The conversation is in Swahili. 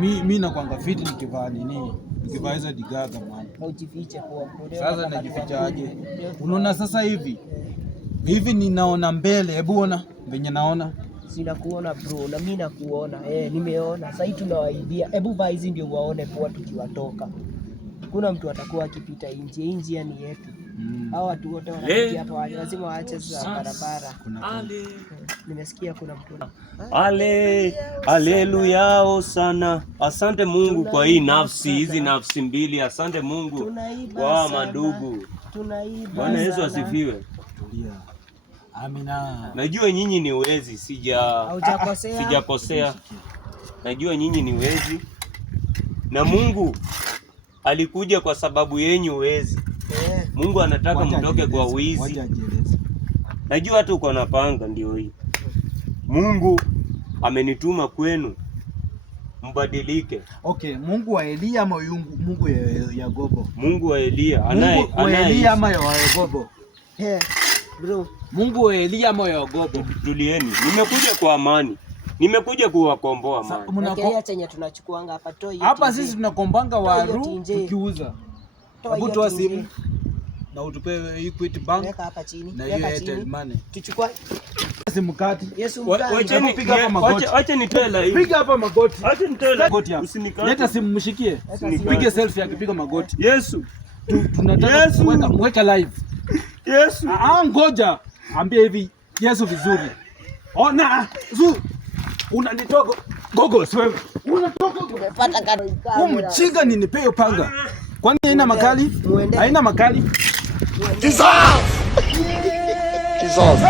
Mimi na kwanga fit nikivaa nini? Nikivaa hizo digaga man. Ujifiche kwa. Sasa najifichaje? Unaona sasa hivi? Hivi ninaona mbele, hebu ona venye naona. Sina kuona bro, na mimi nakuona. Nimeona. Sasa hivi tunawaibia. Hebu vaa hizi ndio waone poa tukiwatoka. Kuna mtu atakuwa akipita nje ni yetu. Hao watu wote wanapitia hapa lazima waache za barabara. Nimesikia kuna mtu. Haleluya sana. Asante Mungu kwa hii nafsi, hizi nafsi mbili. Asante Mungu kwa mandugu. Tunaiba. Bwana Yesu asifiwe. Tulia. Amina. Najua nyinyi ni wezi, sijakosea. Najua nyinyi ni wezi. Na Mungu alikuja kwa sababu yenyu wezi. Mungu anataka mtoke kwa wizi. Najua hata uko na panga ndio hii. Mungu amenituma kwenu mbadilike. Okay, Mungu wa Elia ama Mungu ya Yakobo? Mungu wa Elia. Mungu wa Elia ama ya Yakobo? Bro, Mungu wa Elia ama ya Yakobo? Tulieni. Nimekuja kwa amani. Nimekuja kuwakomboa amani. Mnakoa chenye tunachukuanga hapa toi. Hapa sisi tunakombanga waru tukiuza. Hebu toa simu na utupe Equity Bank. Weka hapa chini. Na hiyo Airtel Money. Tuchukue simu kati. Yesu mkati. Piga hapa magoti. Acha nitoe la hivi. Piga hapa magoti. Acha nitoe la magoti hapa. Leta simu mshikie. Pige selfie akipiga magoti. Yesu. Tunataka weka live. Yesu. Ngoja. Ambia hivi Yesu vizuri. Ona. Unanitoka gogo wewe. Unatoka tumepata kamera. Mchinga ninipe hiyo panga. Kwani haina makali? Haina makali. Jesus! Jesus!